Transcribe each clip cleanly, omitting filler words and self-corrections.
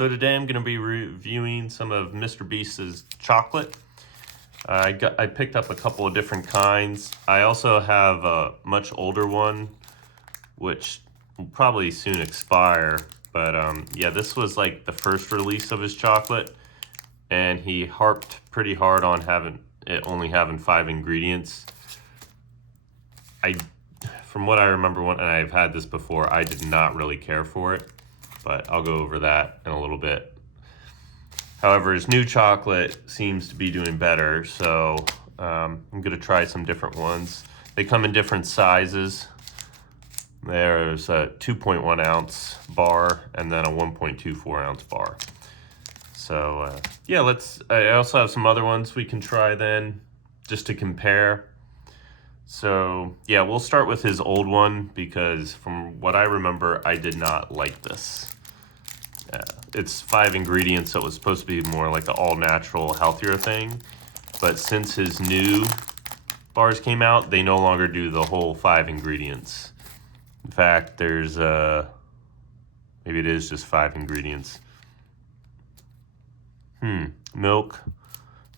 So today I'm going to be reviewing some of Mr. Beast's chocolate. I picked up a couple of different kinds. I also have a much older one, which will probably soon expire. But yeah, this was like the first release of his chocolate, and he harped pretty hard on only having 5 ingredients. From what I remember, and I've had this before, I did not really care for it, but I'll go over that in a little bit. However, his new chocolate seems to be doing better, so I'm going to try some different ones. They come in different sizes. There's a 2.1 ounce bar and then a 1.24 ounce bar. So yeah, I also have some other ones we can try then, just to compare. So yeah, we'll start with his old one because from what I remember, I did not like this. It's 5 ingredients, so it was supposed to be more like the all-natural, healthier thing. But since his new bars came out, they no longer do the whole 5 ingredients. In fact, there's maybe it is just 5 ingredients. Milk,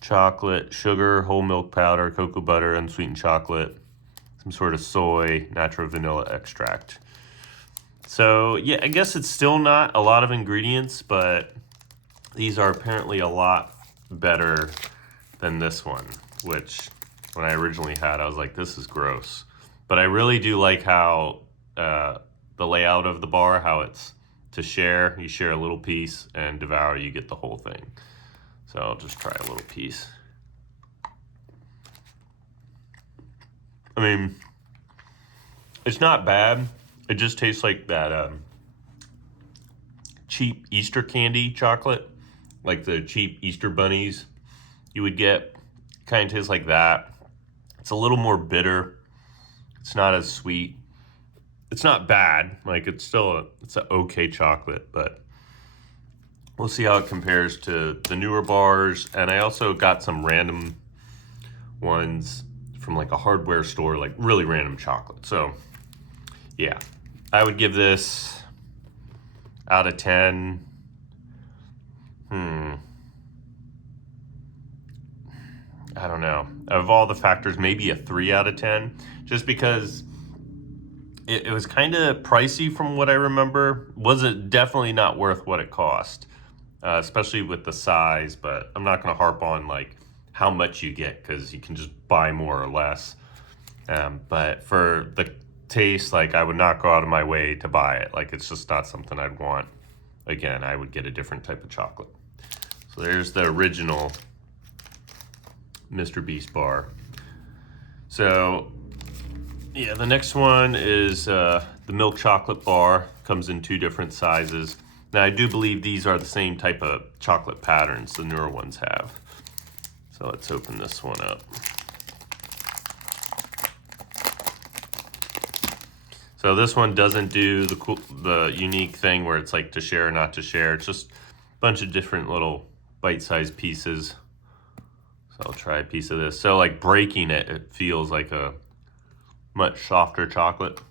chocolate, sugar, whole milk powder, cocoa butter, unsweetened chocolate, some sort of soy, natural vanilla extract. So yeah, I guess it's still not a lot of ingredients, but these are apparently a lot better than this one, which when I originally had, I was like, this is gross. But I really do like how the layout of the bar, how it's to share. You share a little piece, and devour, you get the whole thing. So I'll just try a little piece. I mean, it's not bad. It just tastes like that cheap Easter candy chocolate, like the cheap Easter bunnies you would get. Kind of tastes like that. It's a little more bitter. It's not as sweet. It's not bad. Like it's an okay chocolate, but we'll see how it compares to the newer bars. And I also got some random ones from like a hardware store, like really random chocolate. So yeah, I would give this out of 10. I don't know. Of all the factors, maybe a 3 out of 10, just because it was kind of pricey from what I remember. Wasn't definitely not worth what it cost, especially with the size. But I'm not going to harp on like how much you get, because you can just buy more or less. But for the taste, like I would not go out of my way to buy it. Like it's just not something I'd want. Again, I would get a different type of chocolate. So there's the original Mr. Beast bar. So yeah, the next one is the milk chocolate bar. Comes in 2 different sizes. Now I do believe these are the same type of chocolate patterns the newer ones have. So let's open this one up. So this one doesn't do the unique thing where it's like to share or not to share. It's just a bunch of different little bite-sized pieces. So I'll try a piece of this. So like breaking it, it feels like a much softer chocolate.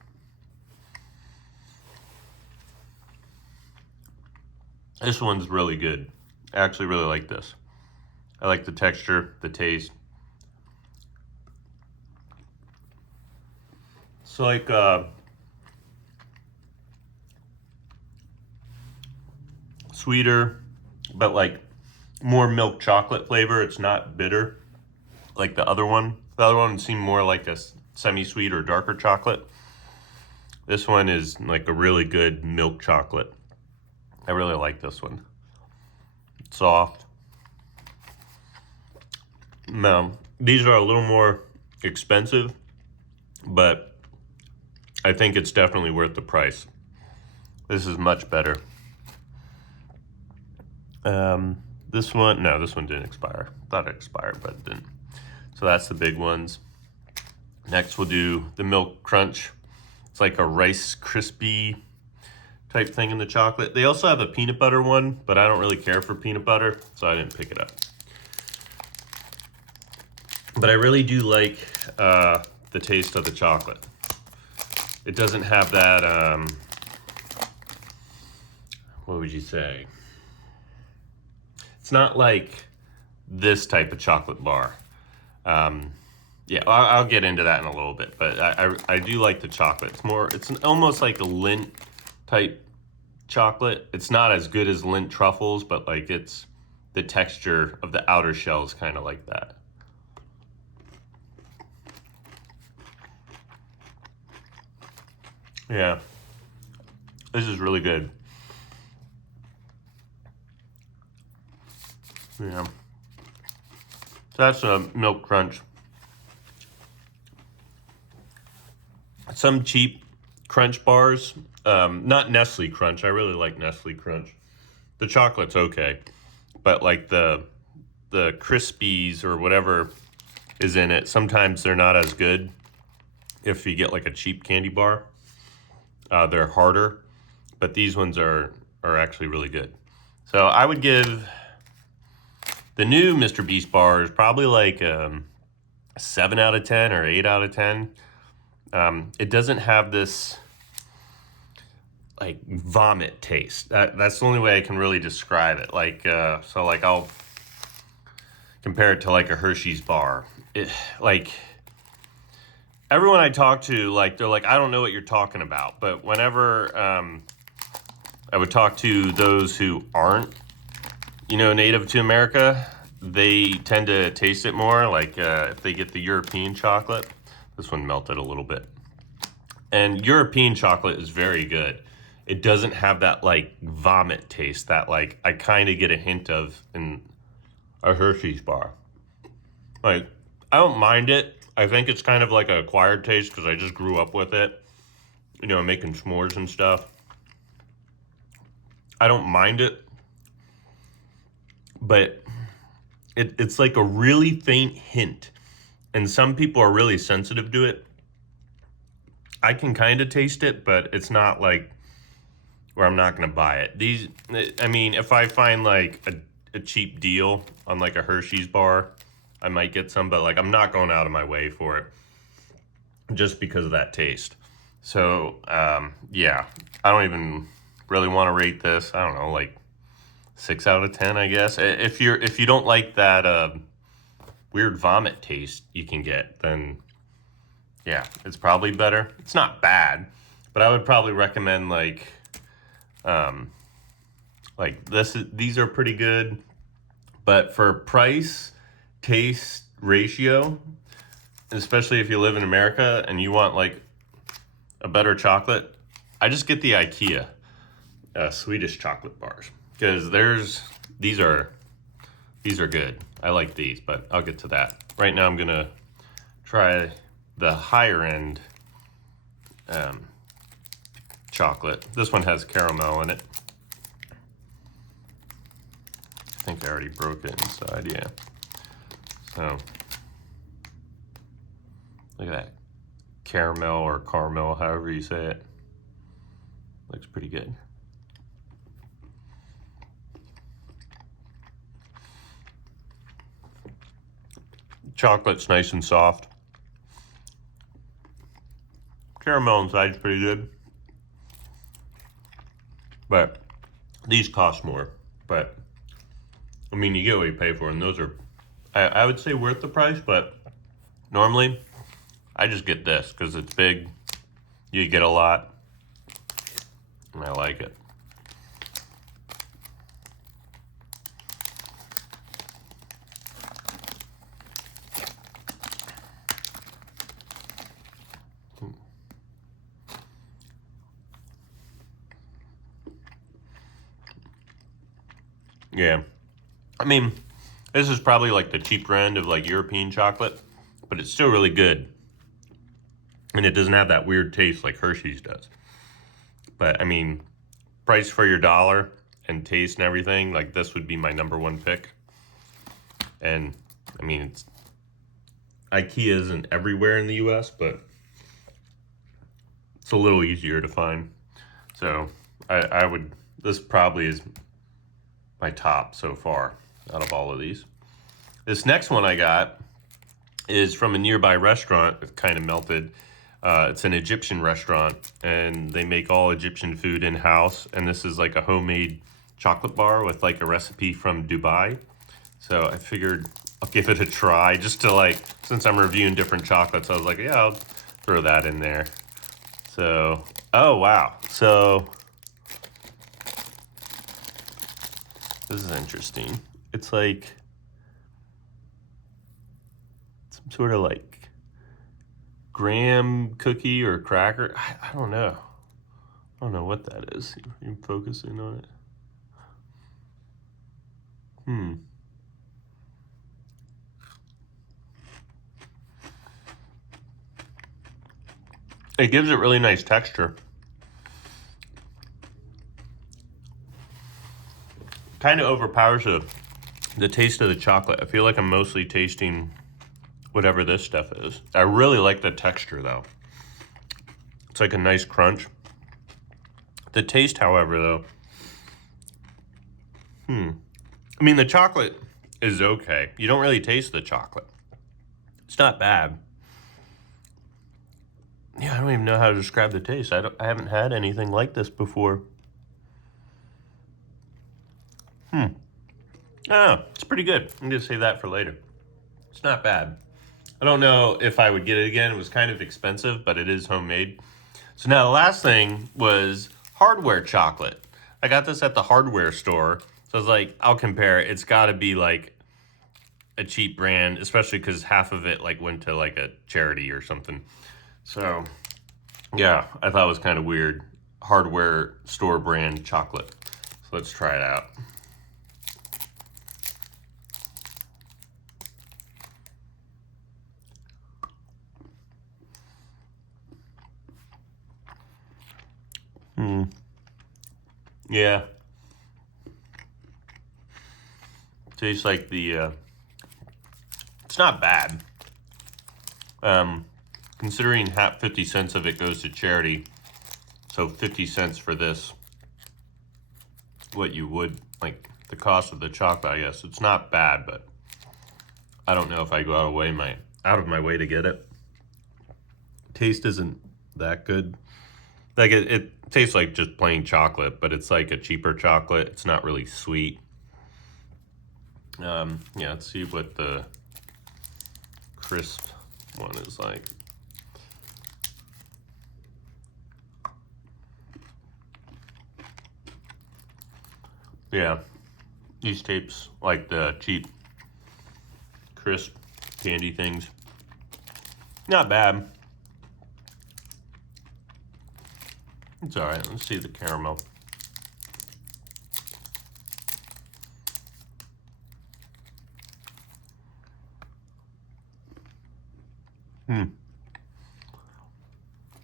This one's really good. I actually really like this. I like the texture, the taste. It's like sweeter, but like more milk chocolate flavor. It's not bitter like the other one. The other one seemed more like a semi-sweet or darker chocolate. This one is like a really good milk chocolate. I really like this one. It's soft. Now, these are a little more expensive, but I think it's definitely worth the price. This is much better. This one didn't expire. Thought it expired, but it didn't. So that's the big ones. Next we'll do the milk crunch. It's like a Rice Krispie type thing in the chocolate. They also have a peanut butter one, but I don't really care for peanut butter, so I didn't pick it up. But I really do like the taste of the chocolate. It doesn't have that, what would you say? It's not like this type of chocolate bar. Yeah, I'll get into that in a little bit, but I do like the chocolate. It's almost like a Lindt type chocolate. It's not as good as Lindt truffles, but like it's the texture of the outer shell is kind of like that. Yeah, this is really good. Yeah, so that's a milk crunch. Some cheap crunch bars, not Nestle Crunch. I really like Nestle Crunch. The chocolate's okay, but like the Crispies or whatever is in it, sometimes they're not as good. If you get like a cheap candy bar, they're harder, but these ones are actually really good. So I would give the new Mr. Beast bars probably like a 7 out of 10 or 8 out of 10. It doesn't have this like vomit taste. That's the only way I can really describe it. Like so like I'll compare it to like a Hershey's bar. Like everyone I talk to, like they're like, I don't know what you're talking about. But whenever I would talk to those who aren't, native to America, they tend to taste it more. Like if they get the European chocolate, this one melted a little bit. And European chocolate is very good. It doesn't have that like vomit taste that like I kind of get a hint of in a Hershey's bar. Like I don't mind it. I think it's kind of like an acquired taste because I just grew up with it, making s'mores and stuff. I don't mind it, but it's like a really faint hint. And some people are really sensitive to it. I can kind of taste it, but it's not like where I'm not going to buy it. I mean, if I find like a cheap deal on like a Hershey's bar, I might get some, but like I'm not going out of my way for it just because of that taste. So, yeah, I don't even really want to rate this. I don't know, like 6 out of 10, I guess. If you don't like that weird vomit taste you can get, then yeah, it's probably better. It's not bad, but I would probably recommend like these are pretty good, but for price taste ratio, especially if you live in America and you want like a better chocolate, I just get the IKEA Swedish chocolate bars because these are good. I like these, but I'll get to that. Right now I'm gonna try the higher end chocolate. This one has caramel in it. I think I already broke it inside, yeah. So, look at that. Caramel or caramel, however you say it. Looks pretty good. Chocolate's nice and soft. Caramel inside's pretty good. But these cost more. But, I mean, you get what you pay for, and those are, I would say, worth the price, but normally, I just get this because it's big, you get a lot, and I like it. Yeah, I mean, this is probably like the cheaper end of like European chocolate, but it's still really good. And it doesn't have that weird taste like Hershey's does. But I mean, price for your dollar and taste and everything, like this would be my #1 pick. And I mean, IKEA isn't everywhere in the US, but it's a little easier to find. So this probably is my top so far out of all of these. This next one I got is from a nearby restaurant. It kind of melted. It's an Egyptian restaurant, and they make all Egyptian food in-house, and this is like a homemade chocolate bar with like a recipe from Dubai. So I figured I'll give it a try just to like, since I'm reviewing different chocolates, I was like, yeah, I'll throw that in there. So, oh wow. So this is interesting. It's like some sort of like graham cookie or cracker. I don't know. I don't know what that is. You're focusing on it. It gives it really nice texture. Kind of overpowers the taste of the chocolate. I feel like I'm mostly tasting whatever this stuff is. I really like the texture though. It's like a nice crunch. The taste, however, though, I mean, the chocolate is okay. You don't really taste the chocolate. It's not bad. Yeah, I don't even know how to describe the taste. I haven't had anything like this before. Oh, it's pretty good. I'm gonna save that for later. It's not bad. I don't know if I would get it again. It was kind of expensive, but it is homemade. So now the last thing was hardware chocolate. I got this at the hardware store. So I was like, I'll compare it. It's gotta be like a cheap brand, especially because half of it like went to like a charity or something. So yeah, I thought it was kind of weird. Hardware store brand chocolate. So let's try it out. Yeah. Tastes like the, it's not bad. Considering 50 cents of it goes to charity, so 50 cents for this, what you would, like the cost of the chocolate, I guess. It's not bad, but I don't know if I go out of my way to get it. Taste isn't that good. Like it tastes like just plain chocolate, but it's like a cheaper chocolate. It's not really sweet. Yeah, let's see what the crisp one is like. Yeah, these tapes like the cheap crisp candy things. Not bad. It's all right. Let's see the caramel.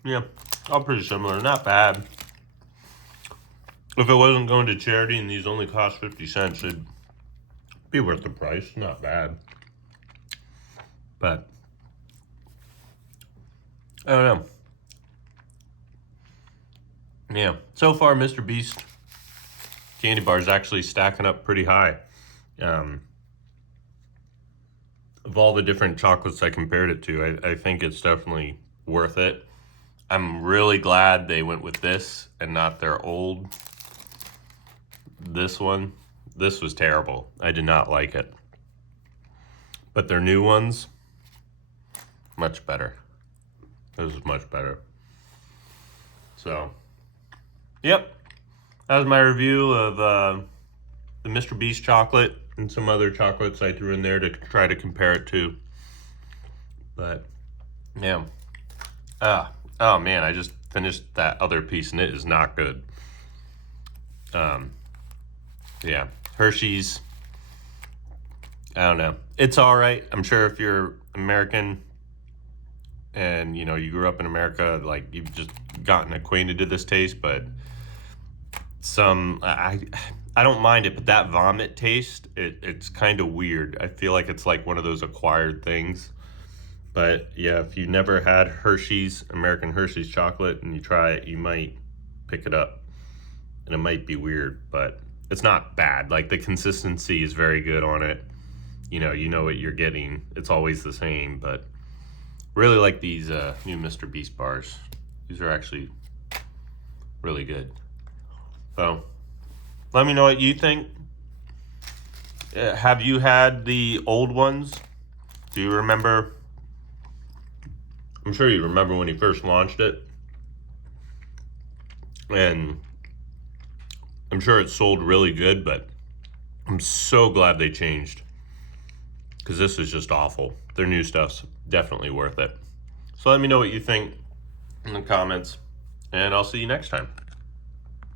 Yeah, all pretty similar. Not bad. If it wasn't going to charity and these only cost 50 cents, it'd be worth the price. Not bad. But I don't know. Yeah, so far Mr. Beast candy bar is actually stacking up pretty high. Of all the different chocolates I compared it to, I think it's definitely worth it. I'm really glad they went with this and not their this one. This was terrible. I did not like it. But their new ones, much better. This is much better. So, yep. That was my review of the Mr. Beast chocolate and some other chocolates I threw in there to try to compare it to. But, yeah. Oh man, I just finished that other piece and it is not good. Yeah, Hershey's, I don't know. It's all right. I'm sure if you're American and you know you grew up in America, like you've just gotten acquainted to this taste, but I don't mind it, but that vomit taste, it's kind of weird. I feel like it's like one of those acquired things. But yeah, if you never had Hershey's, American Hershey's chocolate, and you try it, you might pick it up. And it might be weird, but it's not bad. Like the consistency is very good on it. You know what you're getting. It's always the same, but really like these new Mr. Beast bars. These are actually really good. So Let me know what you think. Have you had the old ones? Do you remember? I'm sure you remember when he first launched it. And I'm sure it sold really good, but I'm so glad they changed, because this is just awful. Their new stuff's definitely worth it. So let me know what you think in the comments, and I'll see you next time.